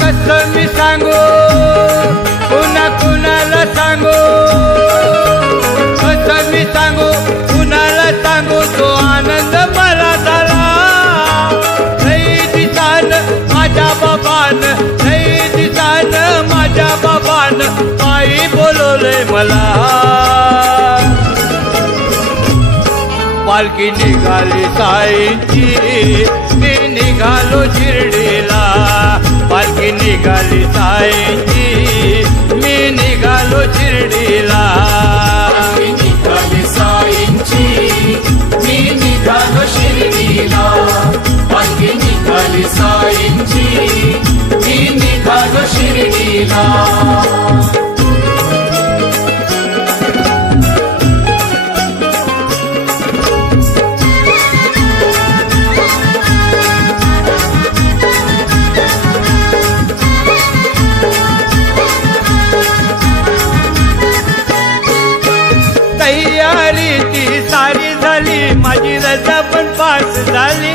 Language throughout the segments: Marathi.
कसं मी सांगू पुन्हा कुणाला सांगू कसं मी सांगू कुणाला सांगू तो आनंद मला झाला लई दिसान माझ्या बाबान लई दिसान माझ्या बाबान पायी बोलवलंय मला पालखी निघाली साईंची मी निघालो शिर्डीला पालखी निघाली साईंची मी निघालो शिर्डीला पालखी निघाली साईंची मी निघालो शिर्डीला पालखी निघाली साईंची मी निघालो शिर्डीला तयारी ती सारी झाली माझी रजा पण पास झाली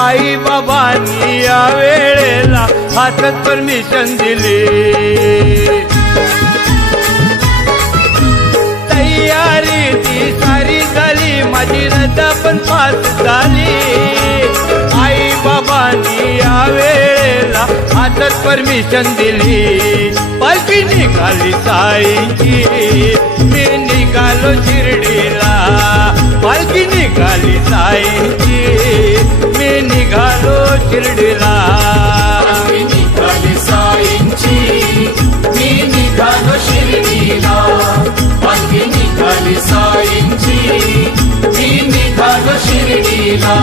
आई बाबांनी या वेळेला हातात परमिशन दिली तयारी ती सारी झाली माझी रजा पण पास झाली आई बाबांनी या वेळेला हातात परमिशन दिली पालखी निघाली साईंची मी निघालो शिर्डीला पालखी निघाली साईंची मी निघालो शिर्डीला पालखी निघाली साईंची मी निघालो शिर्डीला पालखी निघाली साईंची मी निघालो शिर्डीला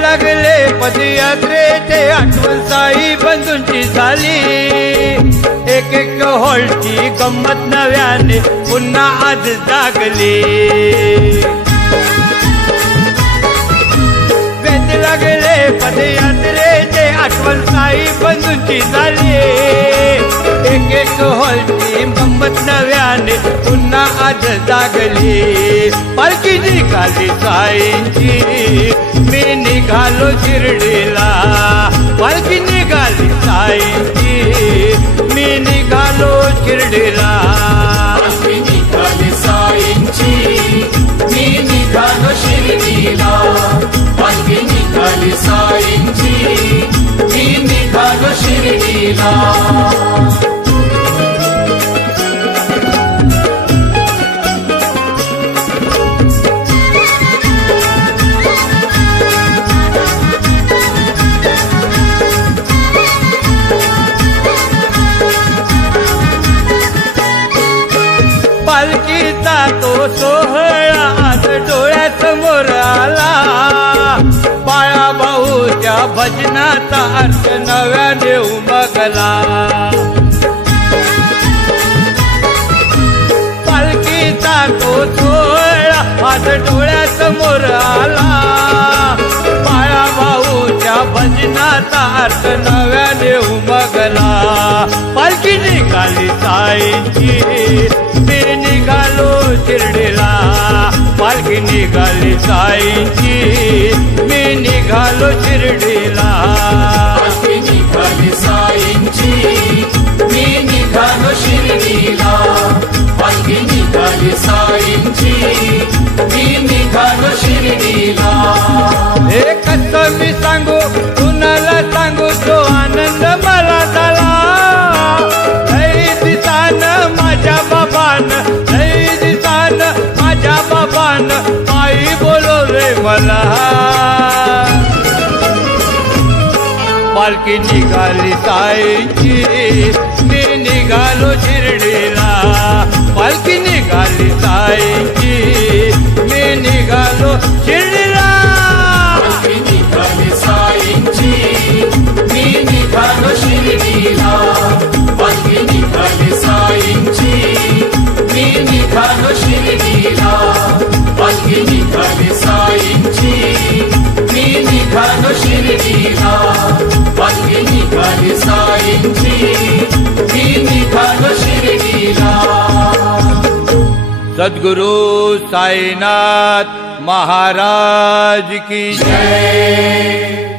लागले पदयात्रेचे आठवण साई बंधूंची झाली एक एक हॉलची गंमत नव्याने पुन्हा आज जागली वेद लागले पदयात्रेचे आठवण साई बंधूंची झाली एक एक हॉलची गंमत नव्याने पुन्हा आज जागली पालखी निघाली साईंची मी निघालो शिर्डीला पालखी निघाली साईंची मी निघालो शिर्डीला पालखी निघाली साईंची मी निघालो शिर्डीला पालखी निघाली साईंची मी निघालो शिर्डीला पालखीचा तो सोहळा आज डोळ्यासमोर आला बाळा भाऊच्या भजनाचा अर्थ नव्याने उमगला पालखीचा तो सोहळा आज डोळ्यासमोर आला बाळा भाऊच्या भजनाचा अर्थ नव्याने उमगला पालखी निघाली साईंची मी निघालो शिर्डीला पालखी निघाली साईंची मी निघालो शिर्डीला पालखी निघाली साईंची मी निघालो शिर्डीला पालखी निघाली साईंची मी निघालो शिर्डीला हे कसं मी सांगू कुणाला सांगू तो आनंद मला झाला लई दिसान माझ्या बाबान लई दिसान माझ्या बाबान पायी बोलवले मला पालखी निघाली साईंची मी निघालो शिर्डीला पालखी निघाली साईंची मी निघालो शिर्डीला पालखी निघाली साईंची मी निघालो शिर्डीला पालखी निघाली साईंची मी निघालो शिर्डीला पालखी निघाली साईंची मी सद्गुरु साईनाथ महाराज की जय।